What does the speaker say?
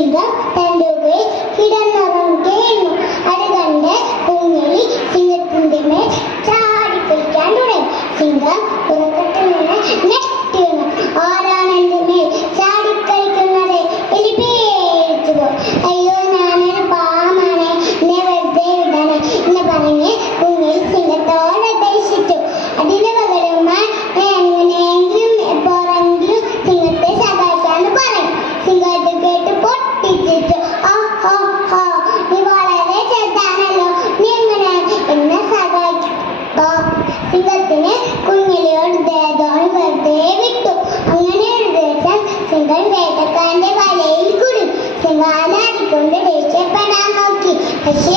സിംഹം തന്റെ കിടന്നുറങ്ങുകയായിരുന്നു. അത് കണ്ട് കുഞ്ഞലി സിംഹത്തിന്റെ മേൽ ചാടിക്കളിക്കാൻ തുടങ്ങി. സിംഹം ഉറക്കത്തിൽ നിന്ന് ഞെട്ടി വീണു. ആരാണ് എന്റെ മേൽ ചാടിക്കളിക്കുന്നത്? എലി പേടിച്ചു പോയി. അയ്യോ, ഞാനൊരു പാവമാണ്, എന്നെ വെറുതെ വിടണേ എന്ന് പറഞ്ഞ് കുഞ്ഞലി സിംഹത്തോട് ദേഷിച്ചു. അതിന് പകരമായി എങ്ങനെയെങ്കിലും എപ്പോഴെങ്കിലും സിംഹത്തെ സഹായിക്കാന്ന് പറയും. സിംഹം ഇത് കേട്ട് പൊട്ടിച്ചിട്ടു. നീ വളരെ ചെറുതാണല്ലോ, നീ എങ്ങനെ എന്നെ സഹായിക്കോ? സിംഹത്തിന് കുഞ്ഞലിയോട് ദേഹത്തോട് വെറുതെ വിട്ടു. അങ്ങനെ ഒരു ദിവസം സിംഹം വേട്ടക്കാരന്റെ വലയിൽ കുടുങ്ങി. സിംഹം ആടിക്കൊണ്ട് ദേഷ്യപ്പെടാൻ നോക്കി. പക്ഷേ